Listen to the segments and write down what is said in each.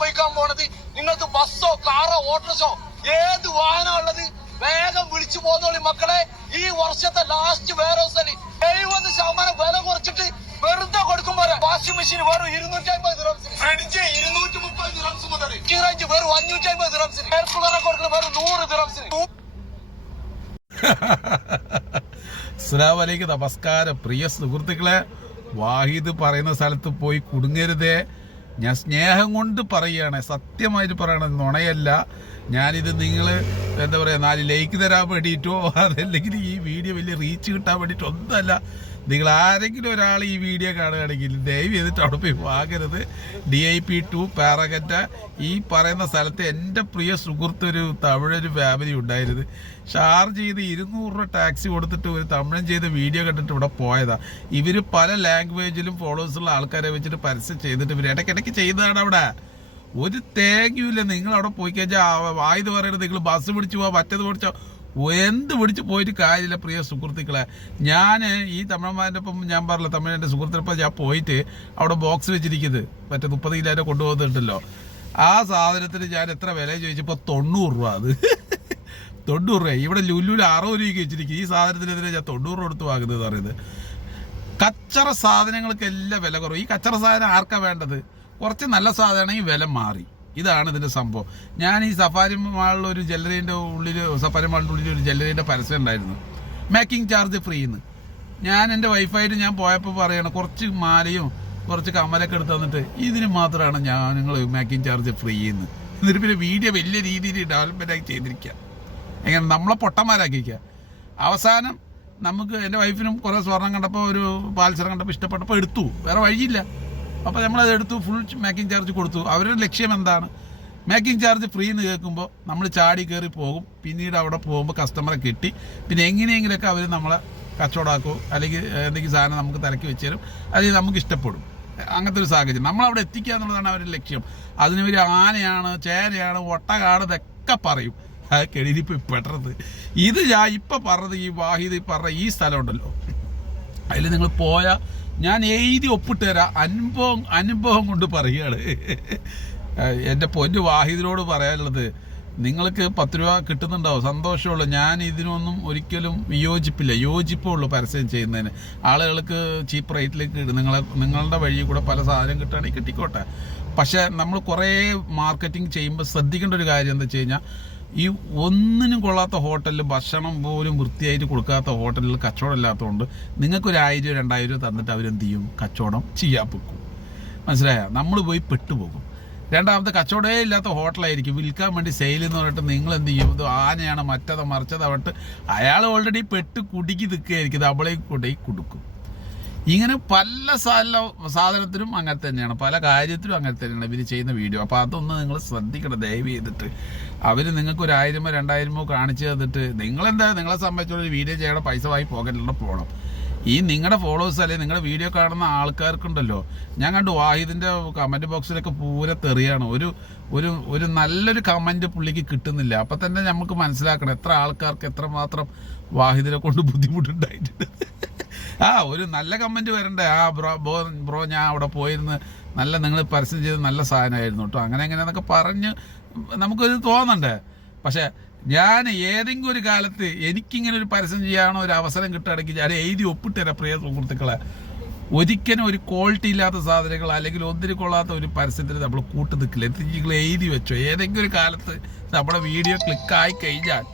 സംഭവിക്കാൻ പോണത്? നിങ്ങൾക്ക് ബസ്സോ കാറോ ഓട്ടോസോ ഏത് വാഹനം ഉള്ളത്? വേഗം വിളിച്ചു പോന്നോളി മക്കളെ. ഈ വർഷത്തെ ലാസ്റ്റ് വേറെ എഴുപത് ശതമാനം വില കുറച്ചിട്ട് വെറുതെ കൊടുക്കുമ്പോ വാഷിംഗ് മെഷീൻ വെറും ഇരുന്നൂറ്റി അമ്പത് ദിറംസിന് ഫ്രിഡ്ജ് ഇരുന്നൂറ്റി മുപ്പത് ദിറംസ് മുതൽ റേഞ്ച് വെറും അഞ്ഞൂറ്റി അമ്പത് ദിറംസിന് എയർ കൂളറെ കൊടുക്കുന്നത് വെറും നൂറ് ദിറംസിന് അസ്സലാമലൈക്കും നമസ്കാരം. പ്രിയ സുഹൃത്തുക്കളെ വാഹിദ് പറയുന്ന സ്ഥലത്ത് പോയി കുടുങ്ങരുതേ. ഞാൻ സ്നേഹം കൊണ്ട് പറയുകയാണ് സത്യമായിട്ട് പറയണത് നുണയല്ല. ഞാനിത് നിങ്ങൾ എന്താ പറയുക നാല് ലൈക്ക് തരാൻ വേണ്ടിയിട്ടോ അതല്ലെങ്കിൽ ഈ വീഡിയോ വലിയ റീച്ച് കിട്ടാൻ വേണ്ടിയിട്ടോ ഒന്നുമല്ല. നിങ്ങൾ ആരെങ്കിലും ഒരാൾ ഈ വീഡിയോ കാണുകയാണെങ്കിൽ ദയവ് ചെയ്തിട്ട് അവിടെ പോയി വാങ്ങരുത്. ഡി ഐ പി ടു പാറകറ്റ. ഈ പറയുന്ന സ്ഥലത്ത് എന്റെ പ്രിയ സുഹൃത്ത് ഒരു തമിഴൊരു ഫാമിലി ഉണ്ടായിരുന്നു. ഷാർജ് ചെയ്ത് ഇരുന്നൂറ് രൂപ ടാക്സി കൊടുത്തിട്ട് ഒരു തമിഴൻ ചെയ്ത വീഡിയോ കണ്ടിട്ട് ഇവിടെ പോയതാ. ഇവർ പല ലാംഗ്വേജിലും ഫോളോവേഴ്സുള്ള ആൾക്കാരെ വെച്ചിട്ട് പരസ്യം ചെയ്തിട്ട് ഇവർ ഇടയ്ക്കിടയ്ക്ക് ചെയ്തതാണ് അവിടെ. ഒരു തേങ്ങയുമില്ല നിങ്ങൾ അവിടെ പോയി കഴിഞ്ഞാൽ വായത് പറയുന്നത് നിങ്ങൾ ബസ് പിടിച്ചു പോവാ മറ്റത് പിടിച്ചോ എന്ത് പിടിച്ച് പോയിട്ട് കാര്യമില്ല പ്രിയ സുഹൃത്തുക്കളെ. ഞാൻ ഈ തമിഴന്മാരുടെ ഒപ്പം ഞാൻ പറഞ്ഞില്ല തമിഴിന്റെ സുഹൃത്തിനൊപ്പം ഞാൻ പോയിട്ട് അവിടെ ബോക്സ് വെച്ചിരിക്കുന്നത്. മറ്റേ മുപ്പത് കിലോ കൊണ്ടുപോകുന്നുണ്ടല്ലോ. ആ സാധനത്തിന് ഞാൻ എത്ര വില ചോദിച്ചപ്പോൾ തൊണ്ണൂറ് രൂപ അത്. തൊണ്ണൂറ് രൂപ. ഇവിടെ ലുലുവിൽ അറുപത് രൂപയ്ക്ക് വെച്ചിരിക്കും ഈ സാധനത്തിനെതിരെ ഞാൻ തൊണ്ണൂറ് രൂപ കൊടുത്ത് വാങ്ങുന്നത് പറയുന്നത്. കച്ചറ സാധനങ്ങൾക്ക് എല്ലാം വില കുറവ്. ഈ കച്ചറ സാധനം ആർക്കാ വേണ്ടത്? കുറച്ച് നല്ല സാധനമാണെങ്കിൽ വില മാറി. ഇതാണ് ഇതിന്റെ സംഭവം. ഞാൻ ഈ സഫാരി മാളിൽ ഒരു ജ്വല്ലറീന്റെ ഉള്ളിൽ സഫാരി മാളിന്റെ ഉള്ളിൽ ഒരു ജ്വല്ലറീന്റെ പരസ്യം ഉണ്ടായിരുന്നു. മേക്കിംഗ് ചാർജ് ഫ്രീ എന്ന് ഞാൻ എന്റെ വൈഫായിട്ട് ഞാൻ പോയപ്പോൾ പറയണം കുറച്ച് മാലയും കുറച്ച് കമ്മലൊക്കെ എടുത്ത് തന്നിട്ട് ഇതിന് മാത്രമാണ് ഞാൻ നിങ്ങൾ മേക്കിംഗ് ചാർജ് ഫ്രീ എന്ന് എന്നിട്ട് പിന്നെ വീഡിയോ വലിയ രീതിയിൽ ഡെവലപ്മെന്റ് ആക്കി ചെയ്തിരിക്കുക എങ്ങനെ നമ്മളെ പൊട്ടന്മാരാക്കിക്കുക അവസാനം നമുക്ക് എന്റെ വൈഫിനും കുറേ സ്വർണം കണ്ടപ്പോൾ ഒരു പാൽസരം കണ്ടപ്പോൾ ഇഷ്ടപ്പെട്ടപ്പോൾ എടുത്തു. വേറെ വഴിയില്ല. അപ്പോൾ നമ്മളത് എടുത്തു ഫുൾ മേക്കിംഗ് ചാർജ് കൊടുത്തു. അവരുടെ ലക്ഷ്യം എന്താണ്? മേക്കിംഗ് ചാർജ് ഫ്രീ എന്ന് കേൾക്കുമ്പോൾ നമ്മൾ ചാടി കയറി പോകും. പിന്നീട് അവിടെ പോകുമ്പോൾ കസ്റ്റമറെ കിട്ടി. പിന്നെ എങ്ങനെയെങ്കിലുമൊക്കെ അവർ നമ്മളെ കച്ചവടമാക്കും അല്ലെങ്കിൽ എന്തെങ്കിലും സാധനം നമുക്ക് തിരക്കി വെച്ച് തരും. അല്ലെങ്കിൽ നമുക്ക് ഇഷ്ടപ്പെടും. അങ്ങനത്തെ ഒരു സാഹചര്യം. നമ്മളവിടെ എത്തിക്കുക എന്നുള്ളതാണ് അവരുടെ ലക്ഷ്യം. അതിന് ഒരു ആനയാണ് ചേരയാണ് ഒട്ടകാട് ഇതൊക്കെ പറയും. കെടിയിലിപ്പോൾ പെട്ടത് ഇത് ഞാൻ ഇപ്പം പറഞ്ഞത് ഈ വാഹിദ് പറഞ്ഞ ഈ സ്ഥലമുണ്ടല്ലോ അതിൽ നിങ്ങൾ പോയാൽ ഞാൻ എഴുതി ഒപ്പിട്ട് തരാം. അനുഭവം അനുഭവം കൊണ്ട് പറയുകയാണ്. എന്റെ പൊന്നു വാഹിദിനോട് പറയാനുള്ളത് നിങ്ങൾക്ക് പത്ത് രൂപ കിട്ടുന്നുണ്ടാവും? സന്തോഷമുള്ളൂ. ഞാൻ ഇതിനൊന്നും ഒരിക്കലും വിയോജിപ്പില്ല. യോജിപ്പുള്ളൂ പരസ്യം ചെയ്യുന്നതിന്. ആളുകൾക്ക് ചീപ്പ് റേറ്റിലേക്ക് നിങ്ങളെ നിങ്ങളുടെ വഴി കൂടെ പല സാധനം കിട്ടുകയാണെങ്കിൽ കിട്ടിക്കോട്ടെ. പക്ഷേ നമ്മൾ കുറേ മാർക്കറ്റിംഗ് ചെയ്യുമ്പോൾ ശ്രദ്ധിക്കേണ്ട ഒരു കാര്യം എന്താ വെച്ച് കഴിഞ്ഞാൽ ഈ ഒന്നിനും കൊള്ളാത്ത ഹോട്ടലിൽ ഭക്ഷണം പോലും വൃത്തിയായിട്ട് കൊടുക്കാത്ത ഹോട്ടലിൽ കച്ചവടം ഇല്ലാത്തതുകൊണ്ട് നിങ്ങൾക്ക് ഒരു ആയിരം രണ്ടായിരം തന്നിട്ട് അവരെന്ത് ചെയ്യും കച്ചവടം ചെയ്യാൻ പൊക്കും. മനസ്സിലായ? നമ്മൾ പോയി പെട്ടുപോകും. രണ്ടാമത്തെ കച്ചവടമേ ഇല്ലാത്ത ഹോട്ടലായിരിക്കും. വിൽക്കാൻ വേണ്ടി സെയിൽ എന്ന് പറഞ്ഞിട്ട് നിങ്ങൾ എന്ത് ചെയ്യും ഇത് ആനയാണ് മറ്റത് മറിച്ചത് അവട്ട് അയാൾ ഓൾറെഡി പെട്ട് കുടുക്കി നിൽക്കുകയായിരിക്കും. അവളെ കൊണ്ടുപോയി കൊടുക്കും. ഇങ്ങനെ പല സാധനത്തിനും അങ്ങനെ തന്നെയാണ്. പല കാര്യത്തിലും അങ്ങനെ തന്നെയാണ് ഇവർ ചെയ്യുന്ന വീഡിയോ. അപ്പോൾ അതൊന്ന് നിങ്ങൾ ശ്രദ്ധിക്കണം ദയവ് ചെയ്തിട്ട്. അവർ നിങ്ങൾക്ക് ഒരു ആയിരമോ രണ്ടായിരമോ കാണിച്ചു തന്നിട്ട് നിങ്ങളെന്താ നിങ്ങളെ സംബന്ധിച്ചുള്ള ഒരു വീഡിയോ ചെയ്യണം പൈസ വാങ്ങി പോകലുള്ള പോകണം ഈ നിങ്ങളുടെ ഫോളോവേഴ്സ് അല്ലെങ്കിൽ നിങ്ങളുടെ വീഡിയോ കാണുന്ന ആൾക്കാർക്കുണ്ടല്ലോ. ഞാൻ കണ്ടു വാഹിദിന്റെ കമന്റ് ബോക്സിലൊക്കെ പൂരെ തെറിയാണ്. ഒരു ഒരു ഒരു നല്ലൊരു കമന്റ് പുള്ളിക്ക് കിട്ടുന്നില്ല. അപ്പൊ തന്നെ നമുക്ക് മനസ്സിലാക്കണം എത്ര ആൾക്കാർക്ക് എത്രമാത്രം വാഹിദിനെ കൊണ്ട് ബുദ്ധിമുട്ടുണ്ടായിട്ടുണ്ട്. ആ ഒരു നല്ല കമന്റ് വരണ്ടേ? ആ ബ്രോ ബ്രോ ബ്രോ ഞാൻ അവിടെ പോയിരുന്ന് നല്ല നിങ്ങൾ പരസ്യം ചെയ്ത് നല്ല സാധനമായിരുന്നു കേട്ടോ അങ്ങനെ എങ്ങനെയാന്നൊക്കെ പറഞ്ഞ് നമുക്കൊരു തോന്നണ്ടേ? പക്ഷേ ഞാൻ ഏതെങ്കിലും ഒരു കാലത്ത് എനിക്കിങ്ങനെ ഒരു പരസ്യം ചെയ്യാനോ ഒരു അവസരം കിട്ടുകയാണെങ്കിൽ ഞാൻ എഴുതി ഒപ്പിട്ടുതരാം പ്രിയ സുഹൃത്തുക്കളെ. ഒരിക്കലും ഒരു ക്വാളിറ്റി ഇല്ലാത്ത സാധനങ്ങൾ അല്ലെങ്കിൽ ഒന്നിനു കൊള്ളാത്ത ഒരു പരസ്യത്തിന് നമ്മൾ കൂട്ടു നിൽക്കില്ല. നിങ്ങൾ എഴുതി വെച്ചോ? ഏതെങ്കിലും ഒരു കാലത്ത് നമ്മുടെ വീഡിയോ ക്ലിക്കായി കഴിഞ്ഞാൽ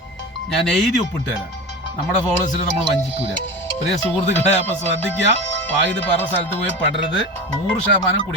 ഞാൻ എഴുതി ഒപ്പിട്ടുതരാം നമ്മുടെ ഫോളോവേഴ്സിനെ നമ്മൾ വഞ്ചിക്കൂല. പ്രിയ സുഹൃത്തുക്കളെ അപ്പോൾ ശ്രദ്ധിക്കുക. വായുത് പറഞ്ഞ സ്ഥലത്ത് പോയി പടരുത്. നൂറ് ശതമാനം കുടി